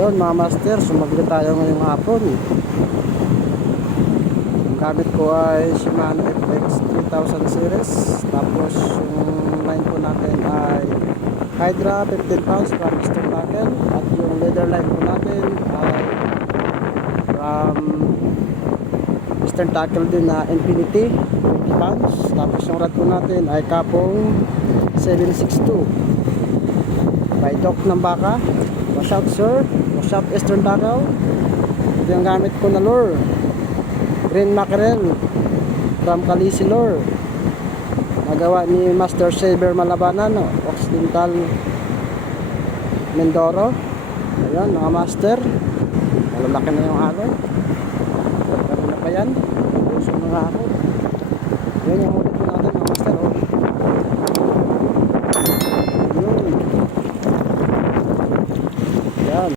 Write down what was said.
Yun mga master, sumagli tayo ngayong hapon. Ang gamit ko ay Shimano FX 3000 series. Tapos yung line po natin ay Hydra 15 pounds from Eastern Tackle. At yung leader line po natin ay from Eastern Tackle din na Infinity 20 pounds. Tapos yung rod po natin ay Kapong 762 by Doc ng Baka. Wash out sir, wash out Eastern Tackle. Ito yung gamit ko na lure, green mackerel from Calisi Lure, nagawa ni Master Saber Malabanan, Occidental Mindoro. Ayan mga master, malalaki na yung alon. Kanina pa yan, usong mga ako. Yan yung